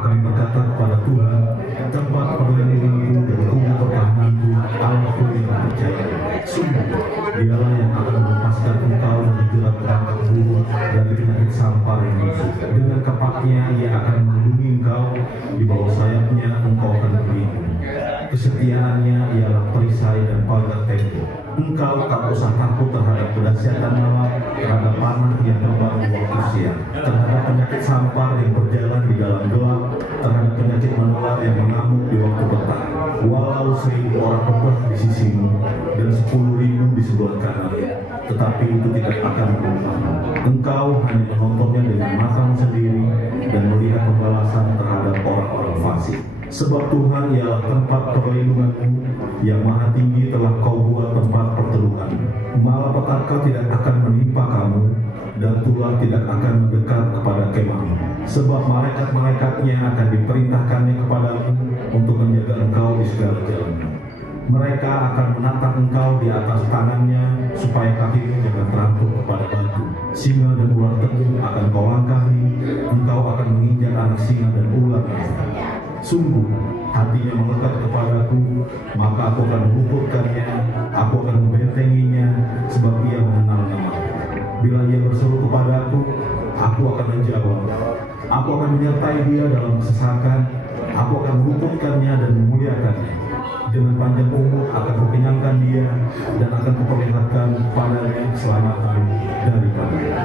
akan berkata kepada Tuhan, tempat perlindunganku dan kubu pertahananku, Allahku yang percaya. Sungguh, dialah yang akan melepaskan engkau dari jerat perangkap burung, dari penyakit sampar yang musuh. Dengan kepaknya ia akan melindungi engkau, di bawah sayapnya engkau akan berlindung. Kesetiaannya ialah perisai dan pagar tembok. Engkau tak usah takut terhadap kedahsyatan malam, terhadap panah yang terbang di waktu siang, terhadap penyakit sampar yang berjalan di dalam gelap, terhadap penyakit menular yang mengamuk di waktu petang. Walau 1000 orang rebah di sisimu dan 10.000 di sebelah kanan, tetapi itu tidak akan menimpamu. Engkau hanya menontonnya dengan matamu sendiri dan melihat pembalasan terhadap orang-orang fasik. Sebab Tuhan ialah tempat perlindunganmu, yang maha tinggi telah kau buat tempat perteduhan. Malapetaka tidak akan menimpa kamu, dan tulah tidak akan mendekat kepada kemahmu. Sebab malaikat-malaikatnya akan diperintahkannya kepadamu untuk menjaga engkau di segala jalanmu. Mereka akan menatang engkau di atas tangannya, supaya kakimu jangan terantuk kepada batu. Singa dan ular telur akan kau langkahi, engkau akan menginjak anak singa dan ular. Sungguh, hatinya melekat kepadaku, maka aku akan meluputkannya, aku akan membentenginya, sebab ia mengenal namaku. Bila ia berseru kepadaku, aku akan menjawab. Aku akan menyertai dia dalam kesesakan, aku akan meluputkannya dan memuliakannya. Dengan panjang umur akan kukenyangkan dia, dan akan kuperlihatkan kepadanya keselamatan daripadanya.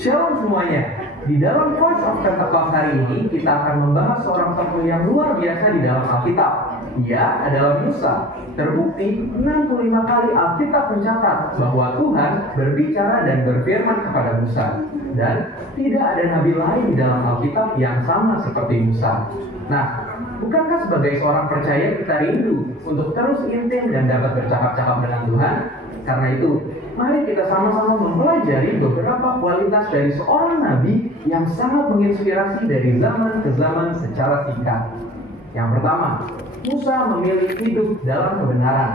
Shalom semuanya. Di dalam Voice of Pentecost hari ini kita akan membahas seorang tokoh yang luar biasa di dalam Alkitab. Ia adalah Musa. Terbukti 65 kali Alkitab mencatat bahwa Tuhan berbicara dan berfirman kepada Musa. Dan tidak ada nabi lain di dalam Alkitab yang sama seperti Musa. Nah, bukankah sebagai seorang percaya kita rindu untuk terus intim dan dapat bercakap-cakap dengan Tuhan? Karena itu, mari kita sama-sama mempelajari beberapa kualitas dari seorang nabi yang sangat menginspirasi dari zaman ke zaman secara singkat. Yang pertama, Musa memilih hidup dalam kebenaran.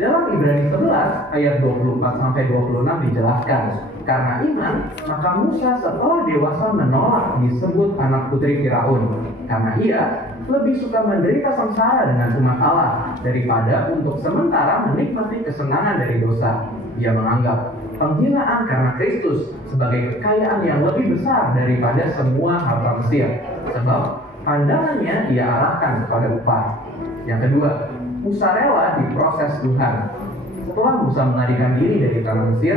Dalam Ibrani 11 ayat 24-26 dijelaskan, karena iman, maka Musa setelah dewasa menolak disebut anak putri Firaun, karena ia lebih suka menderita sengsara dengan umat Allah daripada untuk sementara menikmati kesenangan dari dosa. Ia menganggap penghinaan karena Kristus sebagai kekayaan yang lebih besar daripada semua harta Mesir, sebab pandangannya ia arahkan kepada upah. Yang kedua, Musa rela diproses Tuhan. Setelah Musa melarikan diri dari tanah Mesir,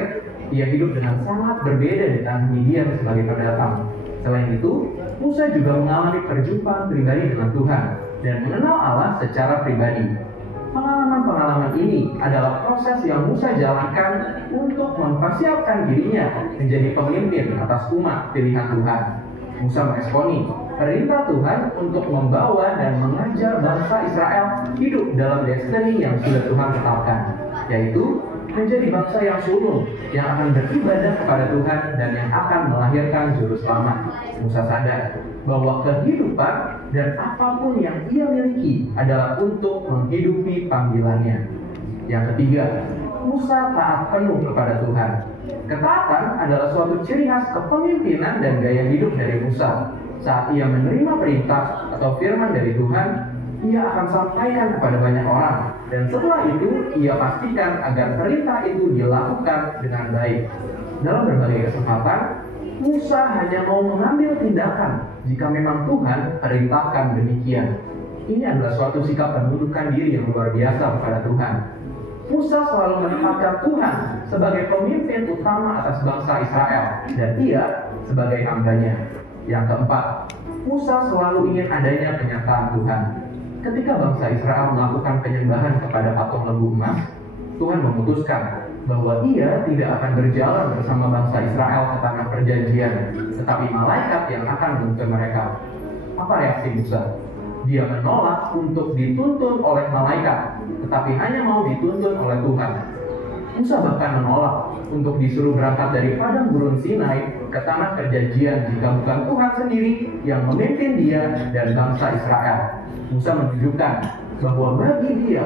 ia hidup dengan sangat berbeda di tanah Midian sebagai pendatang. Selain itu, Musa juga mengalami perjumpaan pribadi dengan Tuhan dan mengenal Allah secara pribadi. Pengalaman-pengalaman ini adalah proses yang Musa jalankan untuk mempersiapkan dirinya menjadi pemimpin atas umat pilihan Tuhan. Musa meresponi perintah Tuhan untuk membawa dan mengajar bangsa Israel hidup dalam destiny yang sudah Tuhan tetapkan, yaitu menjadi bangsa yang sulung, yang akan beribadah kepada Tuhan dan yang akan melahirkan juru selamat. Musa sadar bahwa kehidupan dan apapun yang ia miliki adalah untuk menghidupi panggilannya. Yang ketiga, Musa taat penuh kepada Tuhan. Ketaatan adalah suatu ciri khas kepemimpinan dan gaya hidup dari Musa. Saat ia menerima perintah atau firman dari Tuhan, ia akan sampaikan kepada banyak orang, dan setelah itu ia pastikan agar perintah itu dilakukan dengan baik. Dalam berbagai kesempatan, Musa hanya mau mengambil tindakan jika memang Tuhan perintahkan demikian. Ini adalah suatu sikap penundukan diri yang luar biasa kepada Tuhan. Musa selalu menempatkan Tuhan sebagai pemimpin utama atas bangsa Israel, dan ia sebagai hambanya. Yang keempat, Musa selalu ingin adanya penyertaan Tuhan. Ketika bangsa Israel melakukan penyembahan kepada patung lembu emas, Tuhan memutuskan bahwa ia tidak akan berjalan bersama bangsa Israel ke tanah perjanjian, tetapi malaikat yang akan menuntun mereka. Apa reaksi Musa? Dia menolak untuk dituntun oleh malaikat, tetapi hanya mau dituntun oleh Tuhan. Musa bahkan menolak untuk disuruh berangkat dari padang gurun Sinai ke tanah perjanjian jika bukan Tuhan sendiri yang memimpin dia dan bangsa Israel. Musa menunjukkan bahwa bagi dia,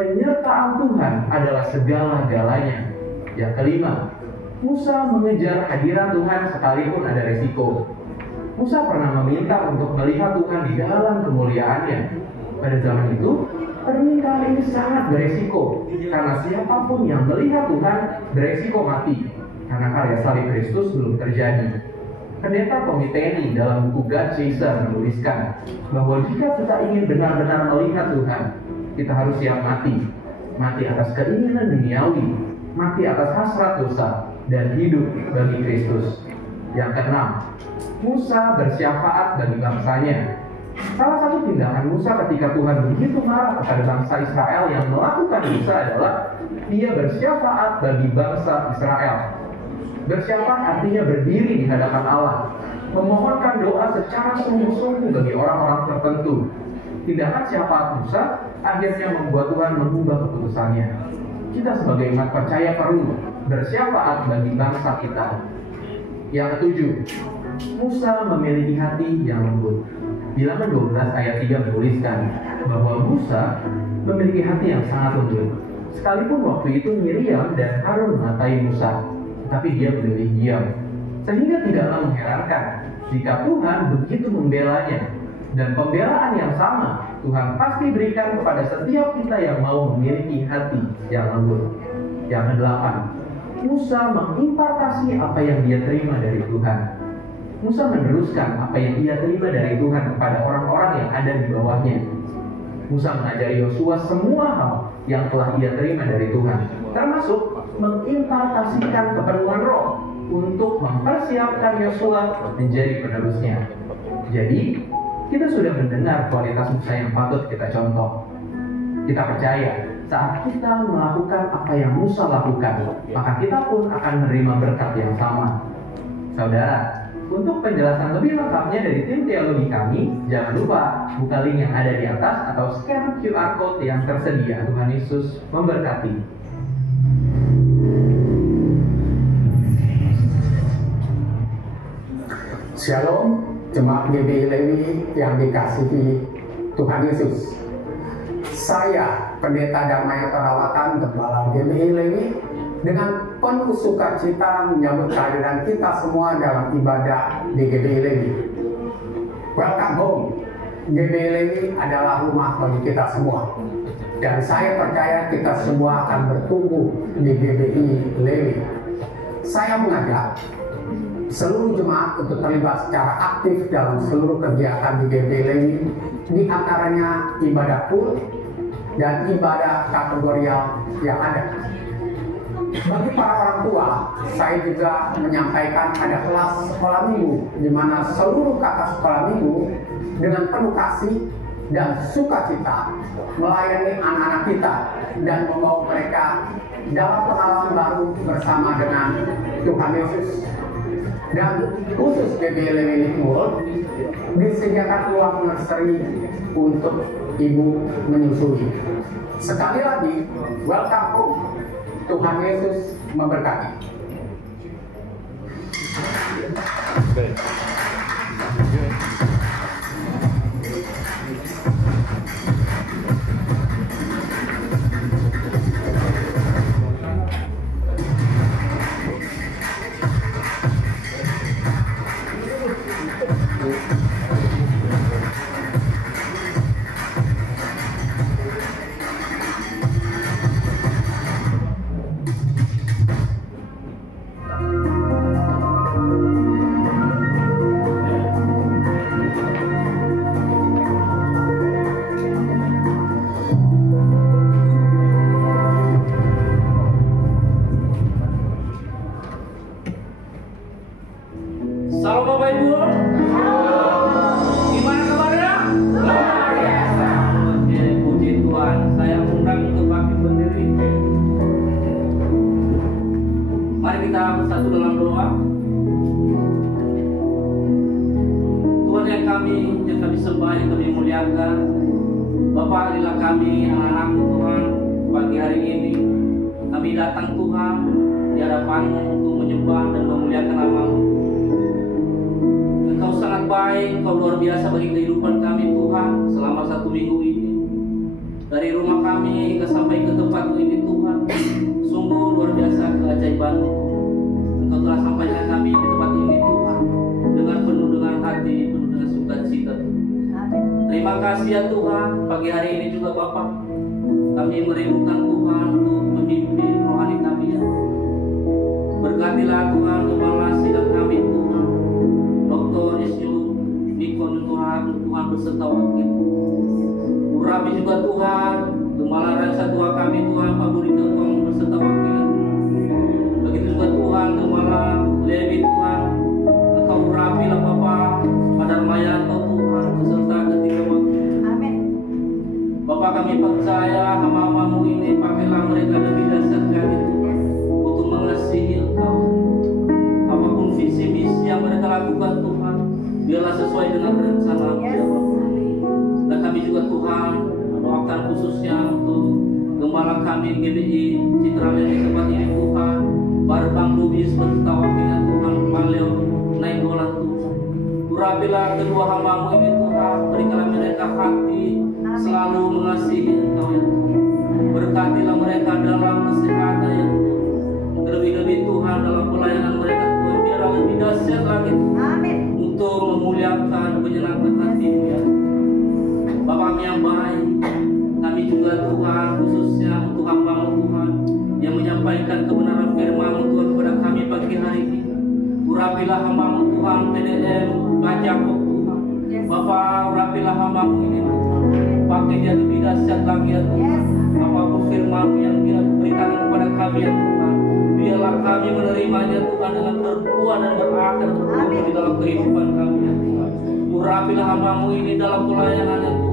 penyertaan Tuhan adalah segala-galanya. Yang kelima, Musa mengejar hadirat Tuhan sekalipun ada resiko. Musa pernah meminta untuk melihat Tuhan di dalam kemuliaannya. Pada zaman itu, permintaan ini sangat beresiko, karena siapapun yang melihat Tuhan beresiko mati, karena karya salib Kristus belum terjadi. Pendeta Komiteni dalam buku God Chaser menuliskan bahwa jika kita ingin benar-benar melihat Tuhan, kita harus siap mati. Mati atas keinginan duniawi, mati atas hasrat dosa, dan hidup bagi Kristus. Yang keenam, Musa bersyafaat bagi bangsanya. Salah satu tindakan Musa ketika Tuhan begitu marah kepada bangsa Israel yang melakukan dosa adalah dia bersyafaat bagi bangsa Israel. Bersyafaat artinya berdiri di hadapan Allah, memohonkan doa secara sungguh-sungguh bagi orang-orang tertentu. Tindakan syafaat Musa akhirnya membuat Tuhan mengubah keputusannya. Kita sebagai umat percaya perlu bersyafaat bagi bangsa kita. Yang ketujuh, Musa memiliki hati yang lembut. Bilangan 12 ayat 3 menuliskan bahwa Musa memiliki hati yang sangat lembut. Sekalipun waktu itu Miriam dan Harun mengatai Musa, tapi dia memilih diam. Sehingga tidaklah mengherankan jika Tuhan begitu membelanya. Dan pembelaan yang sama Tuhan pasti berikan kepada setiap kita yang mau memiliki hati yang lembut. Yang kedelapan, Musa mengimpartasi apa yang dia terima dari Tuhan. Musa meneruskan apa yang ia terima dari Tuhan kepada orang-orang yang ada di bawahnya. Musa mengajari Yosua semua hal yang telah ia terima dari Tuhan, termasuk mengimpartasikan keperluan roh untuk mempersiapkan Yosua menjadi penerusnya. Jadi, kita sudah mendengar kualitas Musa yang patut kita contoh. Kita percaya saat kita melakukan apa yang Musa lakukan, maka kita pun akan menerima berkat yang sama. Saudara, untuk penjelasan lebih lengkapnya dari tim teologi kami, jangan lupa buka link yang ada di atas atau scan QR code yang tersedia. Tuhan Yesus memberkati. Shalom, jemaat GBI Lewi yang dikasihi Tuhan Yesus. Saya, Pendeta Damai Perawatan Gembala GBI Lewi, dengan penuh sukacita menyambut kehadiran kita semua dalam ibadah di GBI Lewi. Welcome home. GBI Lewi adalah rumah bagi kita semua. Dan saya percaya kita semua akan bertumbuh di GBI Lewi. Saya mengajak seluruh jemaat untuk terlibat secara aktif dalam seluruh kegiatan di GBI Lewi, di antaranya ibadah full dan ibadah kategorial yang ada. Bagi para orang tua, saya juga menyampaikan ada kelas sekolah minggu, di mana seluruh kakak sekolah minggu dengan penuh kasih dan sukacita melayani anak-anak kita dan membawa mereka dalam pengalaman baru bersama dengan Tuhan Yesus. Dan khusus GBI Lewi Likmul disediakan ruang nursery untuk ibu menyusui. Sekali lagi, welcome home. Tuhan Yesus memberkati. Salam Bapak Ibu. Gimana kabarnya? Luar biasa. Oke, puji Tuhan. Saya undang untuk bangkit berdiri. Mari kita bersatu dalam doa. Tuhan yang kami sembah, yang kami muliakan. Bapak, inilah kami anak-anak-Mu Tuhan pagi hari ini. Kami datang Tuhan di hadapan-Mu untuk menyembah dan memuliakan nama-Mu. Engkau sangat baik, Engkau luar biasa bagi kehidupan kami Tuhan selama 1 minggu ini. dari rumah kami sampai ke tempat ini Tuhan, sungguh luar biasa keajaiban Engkau telah sampaikan kami di tempat ini Tuhan, dengan penuh dengan hati, penuh dengan sukacita. Terima kasih ya Tuhan, pagi hari ini juga Bapak, kami merindukan Tuhan untuk memimpin rohani kami ya. Berkatilah Tuhan Gembala sidang kami Tuhan, Dr. Yesus Nikon Tuhan berserta wakil. Urapi juga Tuhan, Gembala Rasa Tua kami Tuhan, Pak Budi Tuhan berserta wakil. Begitu juga Tuhan, Gembala Levi Tuhan, Engkau urapilah Bapak, Padar Mayanto Tuhan, beserta ketiga wakil. Amin. Bapak kami percaya hamba-hambamu ini, pakailah mereka lebih dasar lagi Tuhan, untuk mengasihi Engkau. Apapun visi misi yang mereka lakukan Tuhan, biarlah sesuai dengan rencana Yes. dan kami juga Tuhan mendoakan khususnya untuk Gembala kami GBI Citralen di tempat ini Tuhan, Barbang Lubis beserta wakilnya Tuhan, Paleo Nainggolan Tuhan. Urapilah kedua hamba-Mu ini Tuhan, berikanlah mereka hati selalu mengasihi Engkau ya Tuhan. Berkatilah mereka dalam kesehatan ya Tuhan. Terlebih-lebih Tuhan dalam pelayanan mereka Tuhan, biarlah lebih dahsyat lagi Amin. untuk memuliakan, menyenangkan hati-Mu ya. Bapa kami yang baik, kami juga Tuhan khususnya untuk hamba-Mu Tuhan yang menyampaikan kebenaran firman-Mu Tuhan kepada kami pagi hari ini. Urapilah hamba-Mu Tuhan PDM Pak Jakob Tuhan. Yes. Bapak urapilah hamba-Mu ini Tuhan, pakai dia lebih dahsyat lagi ya Tuhan. Yes. Apapun firman-Mu yang dia berikan kepada kami ya Tuhan, biarlah kami menerimanya Tuhan dengan berbuah dan berakar bertumbuh di dalam kehidupan kami ya Tuhan. Urapilah hamba-Mu ini dalam pelayanan ya Tuhan.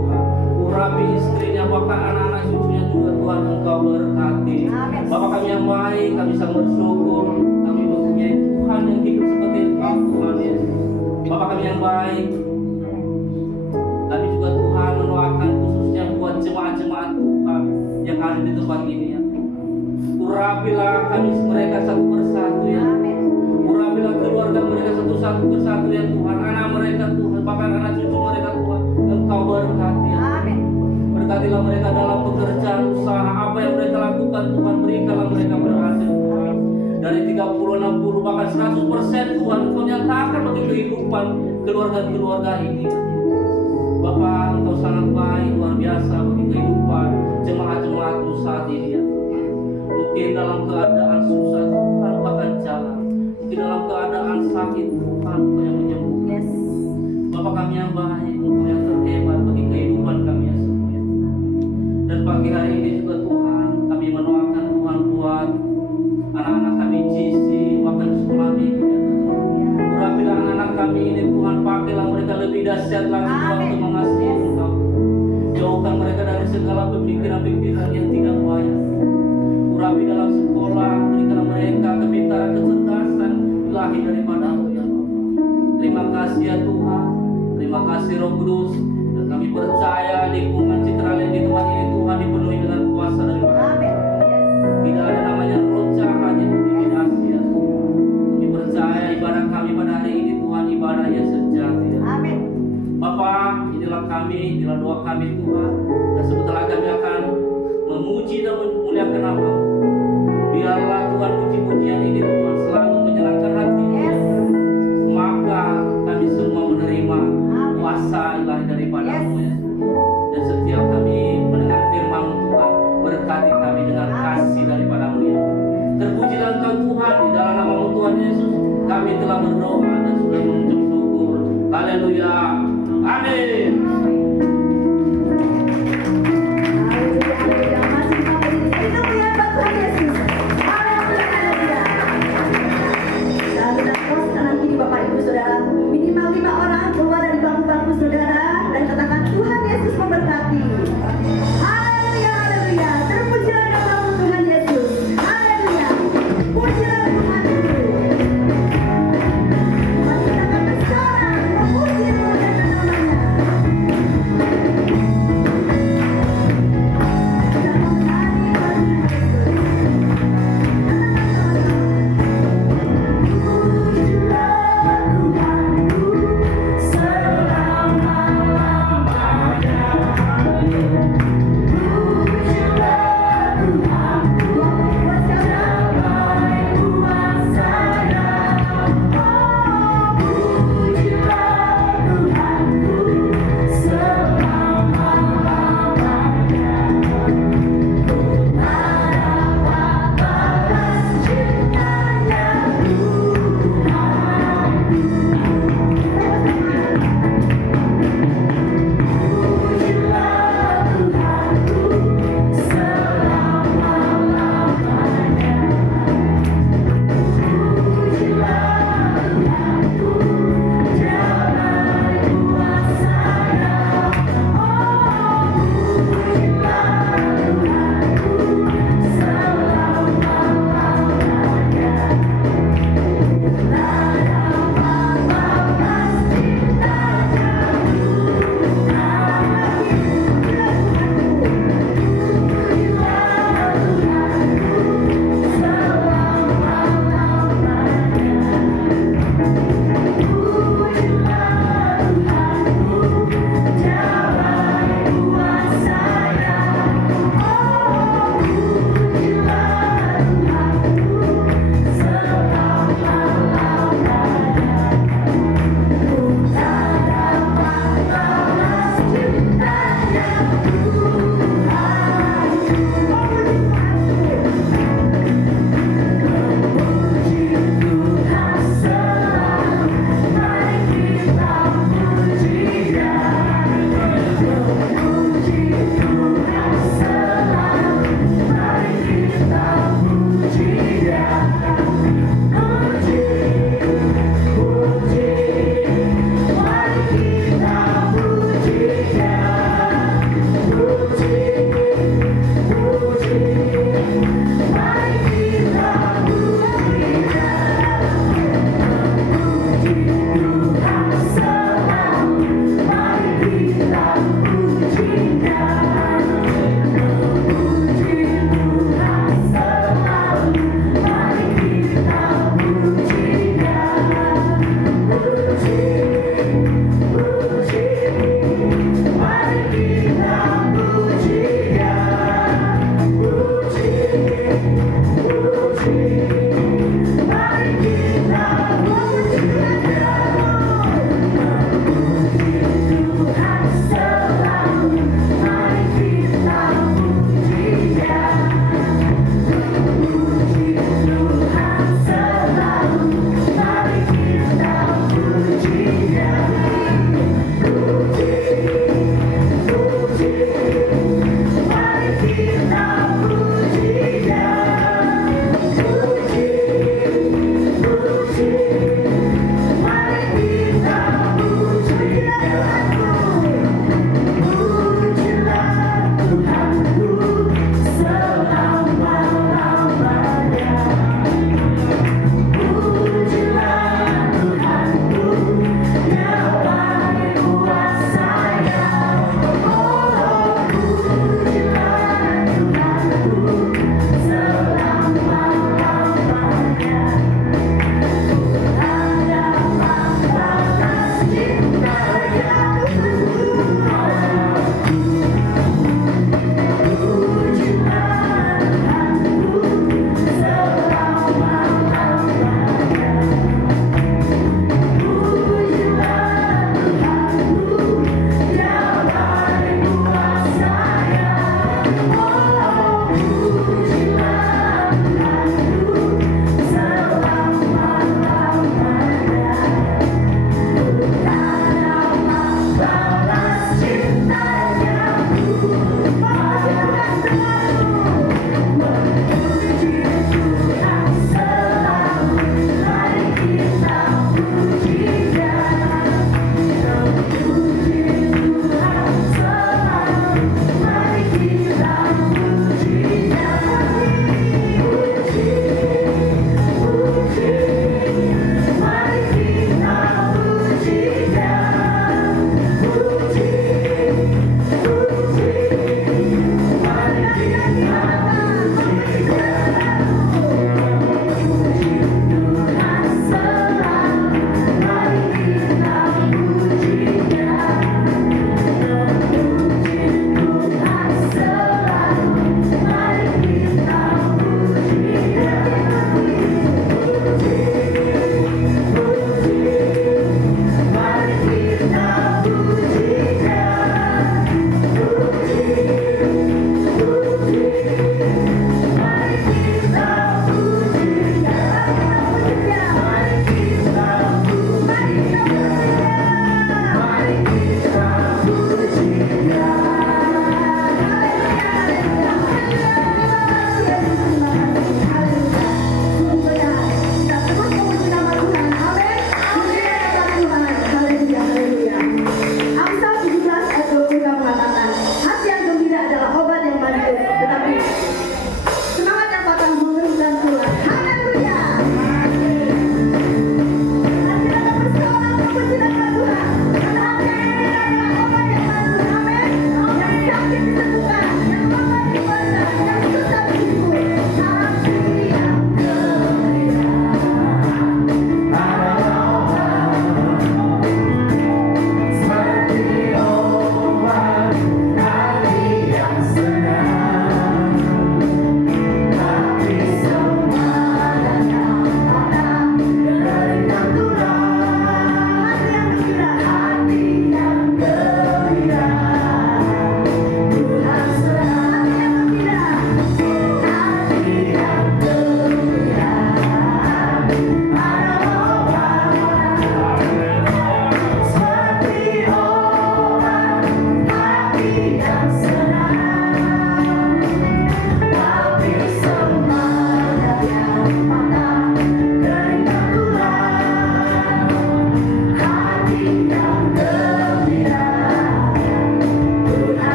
Urapi istrinya, bahkan anak-anak cucunya juga Tuhan, Engkau berkati. Amin. Bapak kami yang baik, kami sangat bersyukur kami mempunyai Tuhan yang hidup seperti Engkau Tuhan Yesus. Bapak kami yang baik, kami juga Tuhan mendoakan khususnya buat jemaat-jemaat Tuhan yang ada di tempat ini ya Tuhan. Urapilah kami mereka satu persatu ya. Amin. Urapilah keluarga mereka satu persatu ya Tuhan, anak mereka Tuhan, bahkan anak cucu mereka Tuhan, Engkau berkati ya. Amin. Berkatilah mereka dalam pekerjaan usaha, apa yang mereka lakukan Tuhan, berikanlah mereka berhasil Tuhan. Dari 30, 60, bahkan 100% Tuhan, Engkau nyatakan bagi kehidupan keluarga-keluarga ini. Bapak, Engkau sangat baik, luar biasa bagi kehidupan jemaat-jemaat-Mu saat ini ya. Mungkin dalam keadaan susah Tuhan, bahkan jalan. Mungkin dalam keadaan sakit Tuhan, Engkau yang menyembuhkan. Yes. Bapak kami yang baik, Engkau yang terhebat bagi kehidupan kami ya semuanya. Dan pagi hari ini juga Tuhan, kami mendoakan Tuhan buat anak-anak kami GC, bahkan sekolah minggu ya Tuhan. Urapilah anak-anak kami ini Tuhan, pakailah mereka lebih dahsyat lagi Tuhan Amin. untuk mengasihi Engkau. Jauhkan mereka dari segala pemikiran-pemikiran yang tidak baik. Urapi dalam sekolah, berikanlah mereka kepintaran, kecerdasan ilahi daripada-Mu ya Allah. Terima kasih ya Tuhan, terima kasih Roh Kudus, dan kami percaya lingkungan Citralen di tempat ini Tuhan dipenuhi dengan kuasa daripada Amin. tidak ada namanya roh jahat yang intimidasi ya Tuhan. Kami percaya ibadah kami pada hari ini Tuhan, ibadah yang sejati ya. Amin. Bapak, inilah kami, inilah doa kami Tuhan, dan sebentar lagi kami akan memuji dan memuliakan nama-Mu. Biarlah Tuhan puji-pujian ini Tuhan selalu menyenangkan hati. Yes. Maka kami semua menerima kuasa ilahi daripada-Mu ya. Dan setiap kami mendengar firman-Mu Tuhan, berkati kami dengan kasih daripada-Mu ya. Terpujilah Engkau Tuhan, di dalam nama-Mu Tuhan Yesus kami telah berdoa dan sudah mengucap syukur. Haleluya. Amin. Haleluya. Masih sampai di sini kemuliaan buat Tuhan Yesus. Haleluya. Haleluya. Dan kita terus kanan kiri Bapak Ibu Saudara, minimal 5 orang keluar dari bangku-bangku saudara dan katakan Tuhan Yesus memberkati. Haleluya. Haleluya. Terpujilah nama-Mu Tuhan Yesus. Haleluya. Pujilah Tuhan itu. Mari kita akan bersorak memuji dan memuliakan nama-Nya.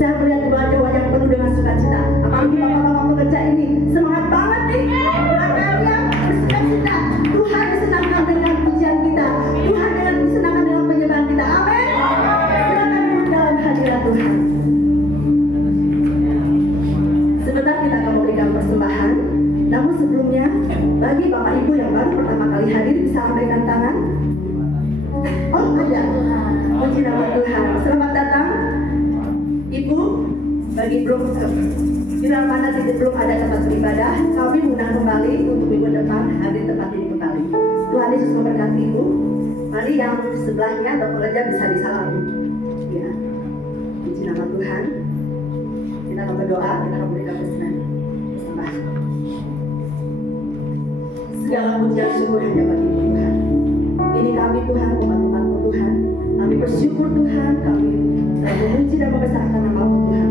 Saya melihat wajah-wajah yang penuh dengan sukacita. Apalagi bapak-bapak pekerja ini semangat banget nih. Makanya bersukacita. Tuhan disenangkan dengan pujian kita. Tuhan disenangkan dengan penyembahan kita. Amin. Silakan duduk dalam hadirat Tuhan. Sebentar kita akan memberikan persembahan. Namun sebelumnya, bagi bapak ibu yang baru pertama kali hadir bisa lambaikan tangan. Oh ada. Puji nama Tuhan. Selamat datang. Ibu, bagi belum bila mana tidak belum ada tempat beribadah, kami mengundang kembali untuk minggu depan hadir tempat ini kembali. Tuhan Yesus memberkati Ibu. Mari yang sebelahnya atau pekerja bisa disalami. Ya, puji nama Tuhan. Kita akan berdoa, kita akan memberikan persembahan. Segala pujian syukur hanya bagi Tuhan. Ini kami Tuhan, umat-umat-Mu Tuhan. Kami bersyukur Tuhan, kami memuji dan membesarkan nama-Mu Tuhan.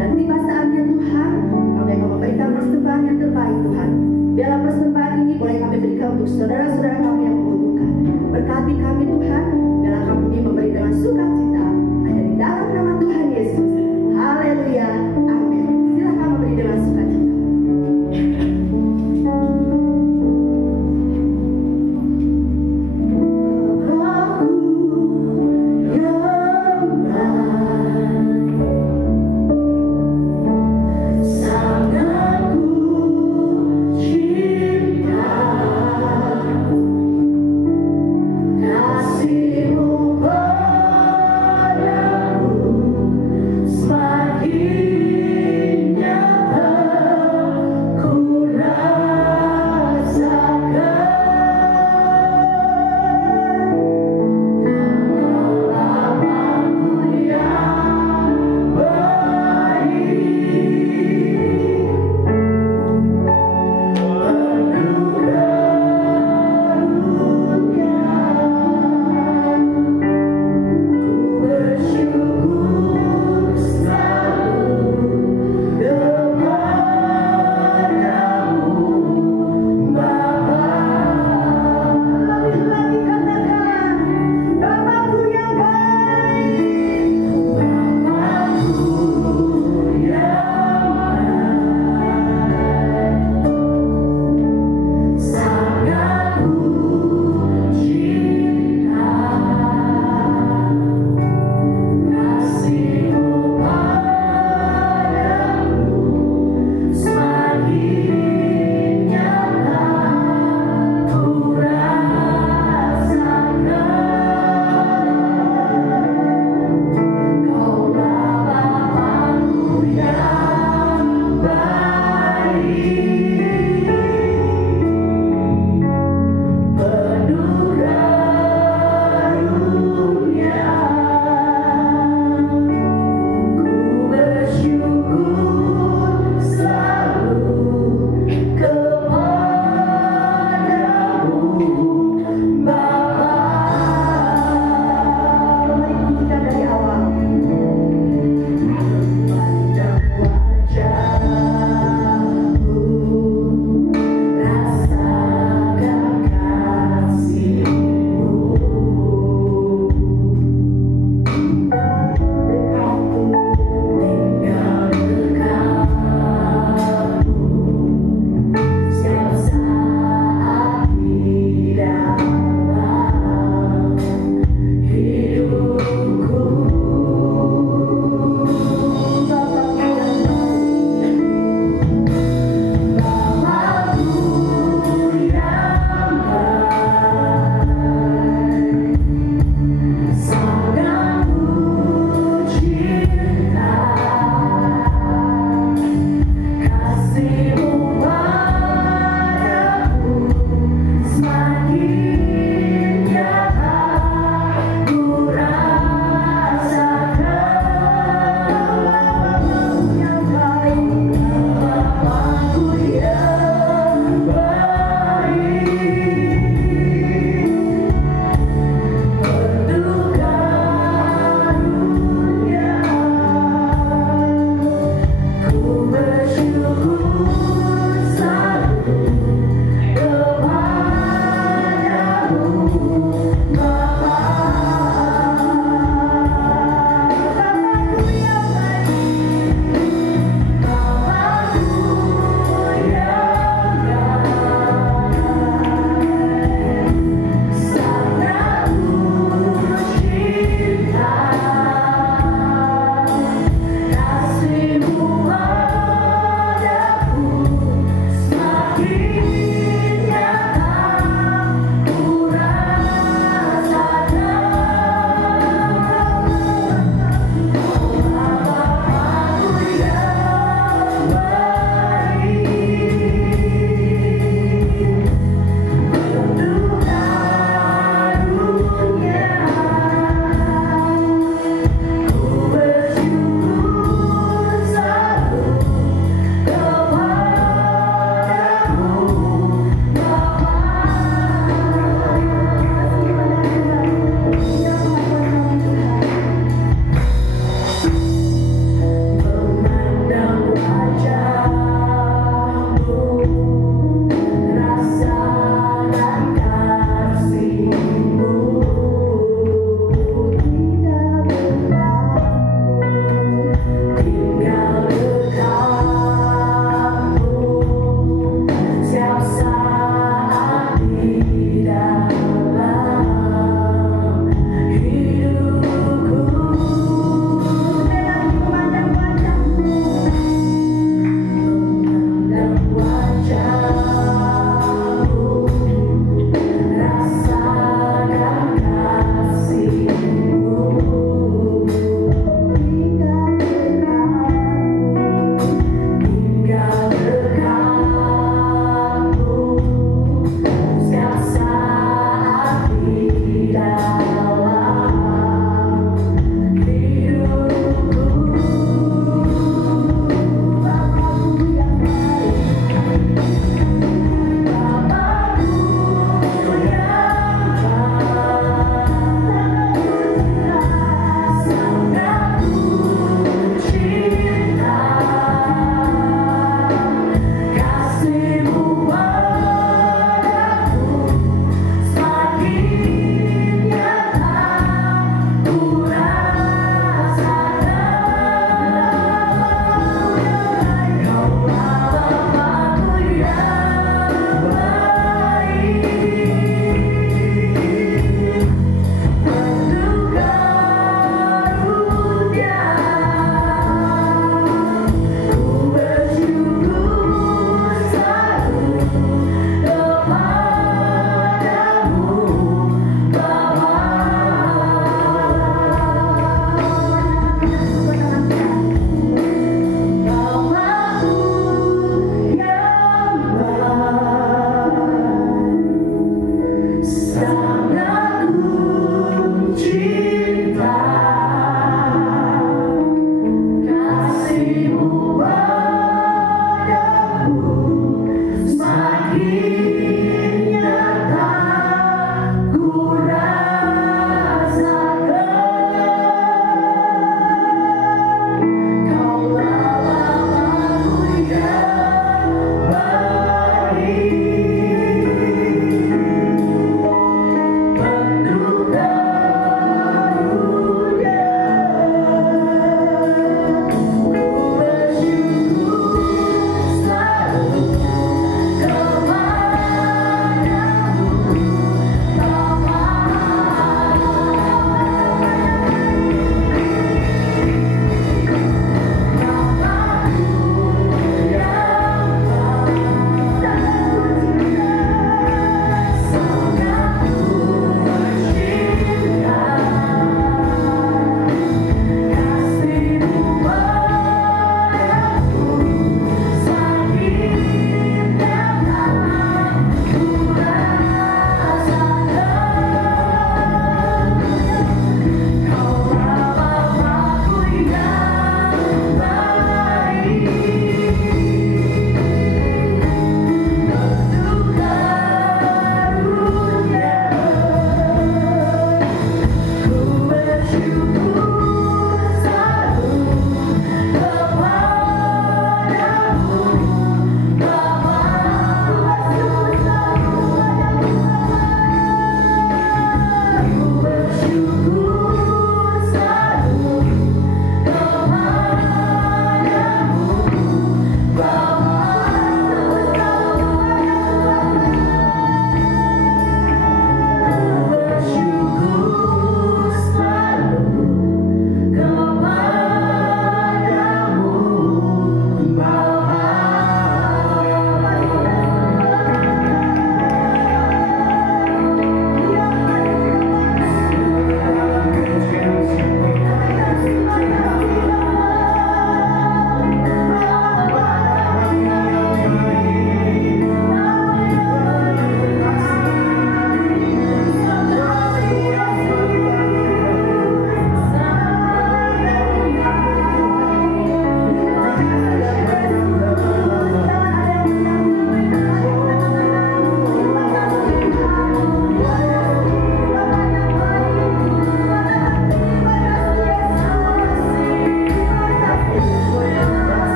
Dan tiba saatnya Tuhan, kami akan memberikan persembahan yang terbaik Tuhan. Biarlah persembahan ini boleh kami berikan untuk saudara-saudara kami yang membutuhkan. Berkati kami Tuhan, biarlah kami memberi dengan sukacita hanya di dalam nama Tuhan Yesus. Haleluya, amin. Silakan memberi dengan sukacita. Kasih-Mu padaku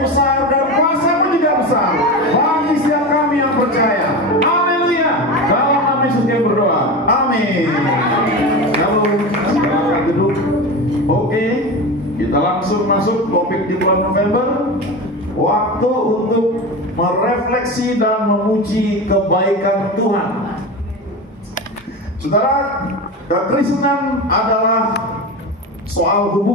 besar dan kuasa-Mu juga besar bagi setiap kami yang percaya. Haleluya. Dalam nama Yesus kami berdoa. Amin. Lalu silakan duduk. Oke, kita langsung masuk topik di bulan November. Waktu untuk merefleksi dan memuji kebaikan Tuhan. Saudara, kekristenan adalah soal hubungan